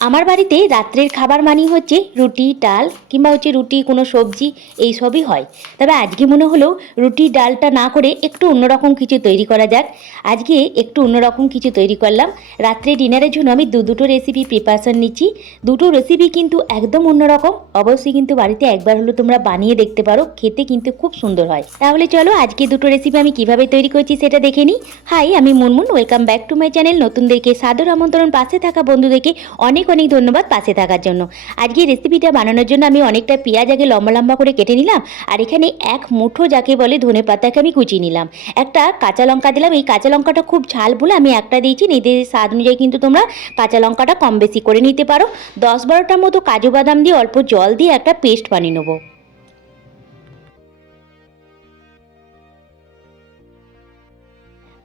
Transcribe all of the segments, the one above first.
আমার বাড়িতে রাত্রের খাবার মানেই হচ্ছে রুটি, ডাল কিংবা হচ্ছে রুটি, কোনো সবজি, এই সবই হয়। তবে আজকে মনে হলো রুটি, ডালটা না করে একটু অন্যরকম কিছু তৈরি করা যাক। আজকে একটু অন্যরকম কিছু তৈরি করলাম। রাত্রে ডিনারের জন্য আমি দু দুটো রেসিপি প্রিপারেশন নিচ্ছি। দুটো রেসিপি কিন্তু একদম অন্যরকম। অবশ্যই কিন্তু বাড়িতে একবার হলো তোমরা বানিয়ে দেখতে পারো। খেতে কিন্তু খুব সুন্দর হয়। তাহলে চলো আজকে দুটো রেসিপি আমি কীভাবে তৈরি করছি সেটা দেখে নিই। হাই আমি Munmun. Welcome back to my channel নতুনদেরকে সাদর আমন্ত্রণ, পাশে থাকা বন্ধুদেরকে অনেক অনেক ধন্যবাদ পাশে থাকার জন্য। আজকে রেসিপিটা বানানোর জন্য আমি অনেকটা পেঁয়াজ আগে লম্বা লম্বা করে কেটে নিলাম আর এখানে এক মুঠো যাকে বলে ধনে পাতাকে আমি কুচিয়ে নিলাম। একটা কাঁচা লঙ্কা দিলাম। এই কাঁচা লঙ্কাটা খুব ঝাল বলে আমি একটা দিয়েছি। নিজের স্বাদ অনুযায়ী কিন্তু তোমরা কাঁচা লঙ্কাটা কম বেশি করে নিতে পারো। দশ বারোটার মতো কাজু বাদাম দিয়ে অল্প জল দিয়ে একটা পেস্ট বানিয়ে নেব।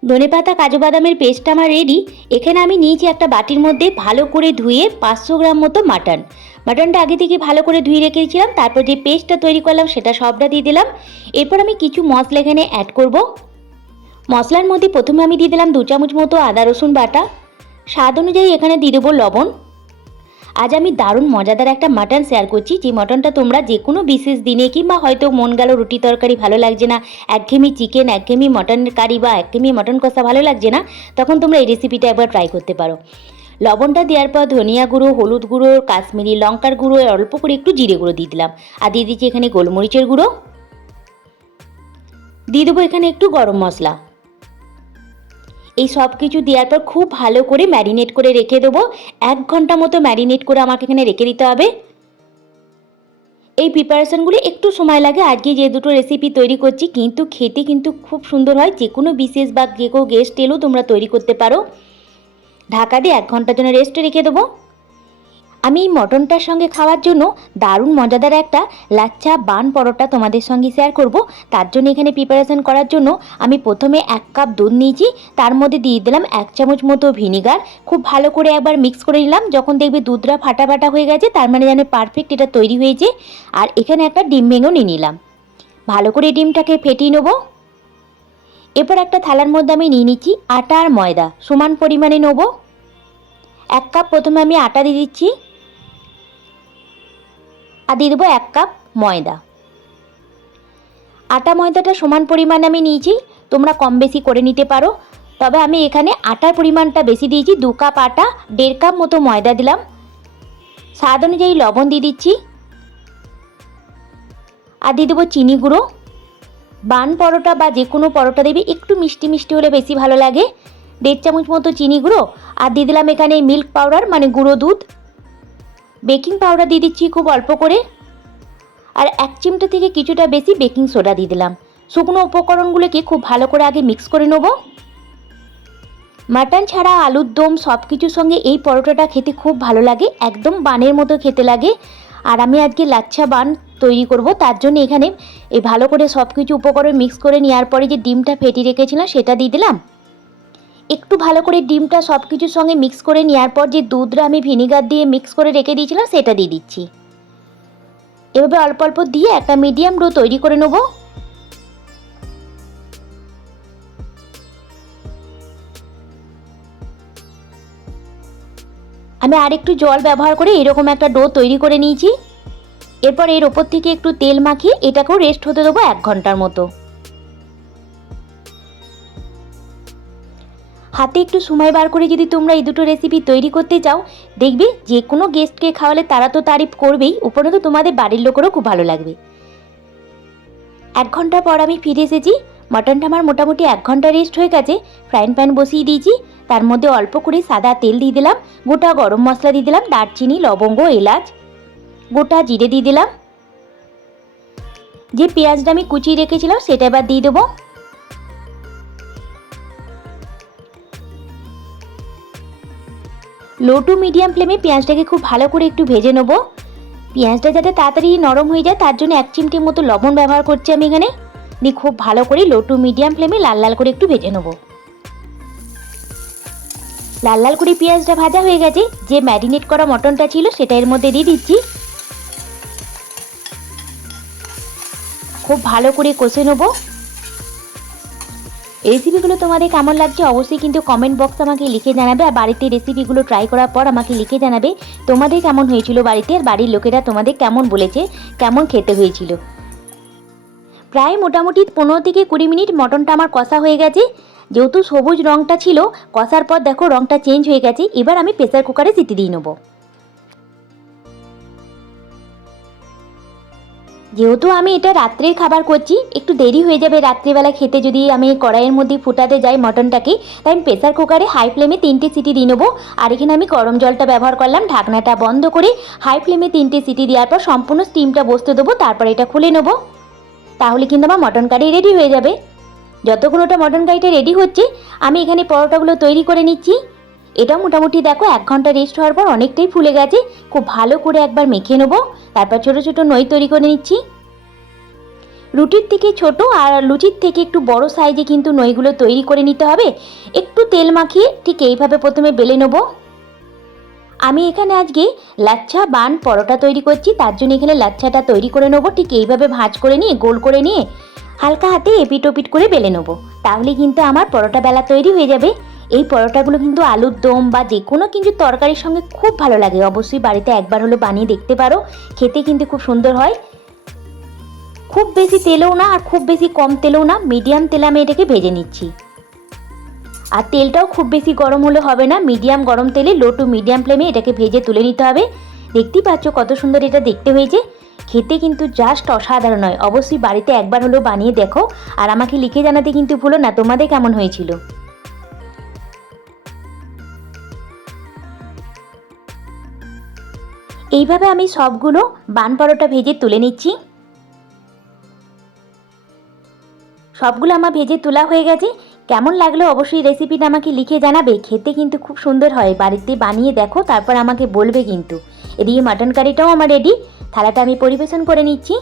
ধনেপাতা, কাজু বাদামের পেস্ট আমার রেডি এখানে আমি নিয়েছি একটা বাটির মধ্যে ভালো করে ধুয়ে পাঁচশো গ্রাম মতো মাটন মাটনটা আগে থেকে ভালো করে ধুয়ে রেখেছিলাম, তারপর যে পেস্টটা তৈরি করলাম সেটা সবটা দিয়ে দিলাম। এরপর আমি কিছু মশলা এখানে অ্যাড করব। মশলার মধ্যে প্রথমে আমি দিয়ে দিলাম দু চামচ মতো আদা রসুন বাটা। স্বাদ অনুযায়ী এখানে দিয়ে দেবো লবণ। আজ আমি দারুণ মজাদার একটা মাটন শেয়ার করছি। যে মটনটা তোমরা যে কোনো বিশেষ দিনে কিংবা হয়তো মন গেল রুটি তরকারি ভালো লাগছে না, একঘেয়েমি চিকেন একঘেয়েমি মটনের কারি বা একঘেয়েমি মটন কষা ভালো লাগছে না, তখন তোমরা এই রেসিপিটা একবার ট্রাই করতে পারো। লবণটা দেওয়ার পর ধনিয়া গুঁড়ো, হলুদ গুঁড়ো, কাশ্মীরি লঙ্কার গুঁড়ো অল্প করে একটু জিরে গুঁড়ো দিয়ে দিলাম। আর দিয়ে দিচ্ছি এখানে গোলমরিচের গুঁড়ো। দিয়ে দেবো এখানে একটু গরম মশলা। এই সব কিছু দেওয়ার পর খুব ভালো করে ম্যারিনেট করে রেখে দেবো। এক ঘণ্টা মতো ম্যারিনেট করে আমাকে এখানে রেখে দিতে হবে। এই প্রিপারেশনগুলি একটু সময় লাগে। আজকে যে দুটো রেসিপি তৈরি করছি, কিন্তু খেতে কিন্তু খুব সুন্দর হয়। যে কোনো বিশেষ বা যে কেউ গেস্ট এলেও তোমরা তৈরি করতে পারো। ঢাকা দিয়ে এক ঘণ্টার জন্য রেস্টে রেখে দেবো। আমি এই মটনটার সঙ্গে খাওয়ার জন্য দারুণ মজাদার একটা লাচ্চা বান পরোটা তোমাদের সঙ্গে শেয়ার করব। তার জন্য এখানে প্রিপারেশন করার জন্য আমি প্রথমে এক কাপ দুধ নিয়েছি, তার মধ্যে দিয়ে দিলাম এক চামচ মতো ভিনিগার খুব ভালো করে একবার মিক্স করে নিলাম, যখন দেখবে দুধটা ফাটা ফাটা হয়ে গেছে, তার মানে যেন পারফেক্ট এটা তৈরি হয়েছে। আর এখানে একটা ডিম ভেঙেও নিয়ে নিলাম। ভালো করে ডিমটাকে ফেটিয়ে নেব। এরপর একটা থালার মধ্যে আমি নিয়ে নিচ্ছি আটা আর ময়দা। সমান পরিমাণে নেব। এক কাপ প্রথমে আমি আটা দিয়ে দিচ্ছি। আর দিয়ে দেবো এক কাপ ময়দা। আটা ময়দাটা সমান পরিমাণে আমি নিয়েছি, তোমরা কম বেশি করে নিতে পারো। তবে আমি এখানে আটার পরিমাণটা বেশি দিয়েছি, দু কাপ আটা, দেড় কাপ মতো ময়দা দিলাম। স্বাদ অনুযায়ী লবণ দিয়ে দিচ্ছি। আর দিয়ে দেবো চিনি গুঁড়ো। বান পরোটা বা যে কোনো পরোটা দেবে, একটু মিষ্টি মিষ্টি হলে বেশি ভালো লাগে। দেড় চামচ মতো চিনি গুঁড়ো। আর দিয়ে দিলাম এখানে মিল্ক পাউডার মানে গুঁড়ো দুধ। বেকিং পাউডার দিয়ে দিচ্ছি খুব অল্প করে। আর এক চিমটা থেকে কিছুটা বেশি বেকিং সোডা দিয়ে দিলাম। শুকনো উপকরণগুলোকে খুব ভালো করে আগে মিক্স করে নেব। মাটন ছাড়া আলুর দম সব কিছুর সঙ্গে এই পরোটাটা খেতে খুব ভালো লাগে, একদম বানের মতো খেতে লাগে। আর আমি আজকে লাচ্ছা বান তৈরি করব, তার জন্য এখানে এই ভালো করে সব কিছু উপকরণ মিক্স করে নেওয়ার পরে যে ডিমটা ফেটি রেখেছিলাম, সেটা দিয়ে দিলাম। একটু ভালো করে ডিমটা সব কিছুর সঙ্গে মিক্স করে নেওয়ার পর যে দুধটা আমি ভিনিগার দিয়ে মিক্স করে রেখে দিয়েছিলাম, সেটা দিয়ে দিচ্ছি। এভাবে অল্প অল্প দিয়ে একটা মিডিয়াম ডো তৈরি করে নেব। আমি আরেকটু জল ব্যবহার করে এরকম একটা ডো তৈরি করে নিয়েছি। এরপর এর ওপর থেকে একটু তেল মাখিয়ে এটাকেও রেস্ট হতে দেবো এক ঘণ্টার মতো। হাতে একটু সময় বার করে যদি তোমরা এই দুটো রেসিপি তৈরি করতে চাও, দেখবে যে কোনো গেস্টকে খাওয়ালে তারা তো তারিফ করবেই উপরে তো তোমাদের বাড়ির লোকেরও খুব ভালো লাগবে। এক ঘণ্টা পর আমি ফিরে এসেছি মটনটা আমার মোটামুটি এক ঘণ্টা রেস্ট হয়ে গেছে ফ্রাইং প্যান বসিয়ে দিয়েছি, তার মধ্যে অল্প করে সাদা তেল দিয়ে দিলাম, গোটা গরম মশলা দিয়ে দিলাম, দারচিনি, লবঙ্গ, এলাচ, গোটা জিরে দিয়ে দিলাম। যে পেঁয়াজটা আমি কুচিয়ে রেখেছিলাম, সেটা এবার দিয়ে দেবো। লো টু মিডিয়াম ফ্লেমে পেঁয়াজটাকে খুব ভালো করে একটু ভেজে নেব। পেঁয়াজটা যাতে তাড়াতাড়ি নরম হয়ে যায়, তার জন্য এক চিমটির মতো লবণ ব্যবহার করছি আমি এখানে। দিয়ে খুব ভালো করে লো টু মিডিয়াম ফ্লেমে লাল লাল করে একটু ভেজে নেব। লাল লাল করে পেঁয়াজটা ভাজা হয়ে গেছে, যে ম্যারিনেট করা মটনটা ছিল সেটা এর মধ্যে দিয়ে দিচ্ছি। খুব ভালো করে কষে নেব। রেসিপিগুলো তোমাদের কেমন লাগছে অবশ্যই কিন্তু কমেন্ট বক্স আমাকে লিখে জানাবে আর বাড়িতে রেসিপিগুলো ট্রাই করার পর আমাকে লিখে জানাবে তোমাদের কেমন হয়েছিল বাড়িতে আর বাড়ির লোকেরা তোমাদের কেমন বলেছে, কেমন খেতে হয়েছিল। প্রায় মোটামুটি পনেরো থেকে কুড়ি মিনিট মটনটা আমার কষা হয়ে গেছে। যেহেতু সবুজ রঙটা ছিল, কষার পর দেখো রঙটা চেঞ্জ হয়ে গেছে, এবার আমি প্রেসার কুকারে সিটি দিয়ে নেব। যেহেতু আমি এটা রাত্রের খাবার করছি, একটু দেরি হয়ে যাবে রাত্রিবেলা খেতে। যদি আমি কড়াইয়ের মধ্যে ফুটাতে যাই মটনটাকে, তাই আমি প্রেসার কুকারে হাই ফ্লেমে তিনটে সিটি দিয়ে নেব। আর এখানে আমি গরম জলটা ব্যবহার করলাম, ঢাকনাটা বন্ধ করে হাই ফ্লেমে তিনটে সিটি দেওয়ার পর সম্পূর্ণ স্টিমটা বসতে দেবো, তারপর এটা খুলে নেব। তাহলে কিন্তু আমার মটন কারি রেডি হয়ে যাবে। যতক্ষণ ওটা মটন কারিটা রেডি হচ্ছে, আমি এখানে পরোটাগুলো তৈরি করে নিচ্ছি। এটা মোটামুটি দেখো, এক ঘণ্টা রেস্ট হওয়ার পর অনেকটাই ফুলে গেছে। খুব ভালো করে একবার মেখে নেব। তারপর ছোটো ছোটো নই তৈরি করে নিচ্ছি। রুটির থেকে ছোট আর লুচির থেকে একটু বড় সাইজে কিন্তু নইগুলো তৈরি করে নিতে হবে। একটু তেল মাখিয়ে ঠিক এইভাবে প্রথমে বেলে নেব। আমি এখানে আজকে লাচ্ছা, বান, পরোটা তৈরি করছি। তার জন্য এখানে লাচ্ছাটা তৈরি করে নেব। ঠিক এইভাবে ভাঁজ করে নিয়ে, গোল করে নিয়ে হালকা হাতে এপিট ওপিট করে বেলে নেব। তাহলে কিন্তু আমার পরোটা বেলা তৈরি হয়ে যাবে। এই পরোটাগুলো কিন্তু আলুর দম বা যে কোনো কিন্তু তরকারির সঙ্গে খুব ভালো লাগে। অবশ্যই বাড়িতে একবার হলো বানিয়ে দেখতে পারো। খেতে কিন্তু খুব সুন্দর হয়। খুব বেশি তেলেও না আর খুব বেশি কম তেলেও না, মিডিয়াম তেলে আমি এটাকে ভেজে নিচ্ছি। আর তেলটাও খুব বেশি গরম হলে হবে না, মিডিয়াম গরম তেলে লো টু মিডিয়াম ফ্লেমে এটাকে ভেজে তুলে নিতে হবে। দেখতেই পাচ্ছ কত সুন্দর এটা দেখতে হয়েছে। খেতে কিন্তু জাস্ট অসাধারণ হয়। অবশ্যই বাড়িতে একবার হলেও বানিয়ে দেখো। আর আমাকে লিখে জানাতে কিন্তু ভুলো না, তোমাদের কেমন হয়েছিল? এইভাবে আমি সবগুলো বান পরোটা ভেজে তুলে নিচ্ছি। সবগুলো আমার ভেজে তোলা হয়ে গেছে। কেমন লাগল অবশ্যই রেসিপিটা আমাকে লিখে জানাবে। খেতে কিন্তু খুব সুন্দর হয়। বাড়িতে বানিয়ে দেখো, তারপর আমাকে বলবে কিন্তু। এদিকে মাটন কারিটাও আমার রেডি থালাটা আমি পরিবেশন করে নিচ্ছি।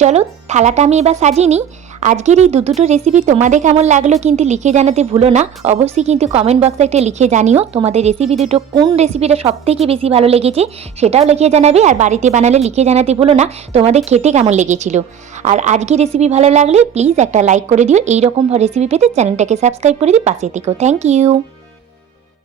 চলো, থালাটা আমি এবার সাজিয়ে নিই। আজকের এই দু দুটো রেসিপি তোমাদের কেমন লাগল কিন্তু লিখে জানাতে ভুলো না। অবশ্যই কিন্তু কমেন্ট বক্সে একটা লিখে জানিও তোমাদের রেসিপি দুটো কোন রেসিপিটা সবথেকে বেশি ভালো লেগেছে সেটাও লিখে জানাবে আর বাড়িতে বানালে লিখে জানাতে ভুলো না, তোমাদের খেতে কেমন লেগেছিল। আর আজকের রেসিপি ভালো লাগলে প্লিজ একটা লাইক করে দিও, এইরকম রেসিপি পেতে চ্যানেলটাকে সাবস্ক্রাইব করে দিই পাশে থেকেও থ্যাংক ইউ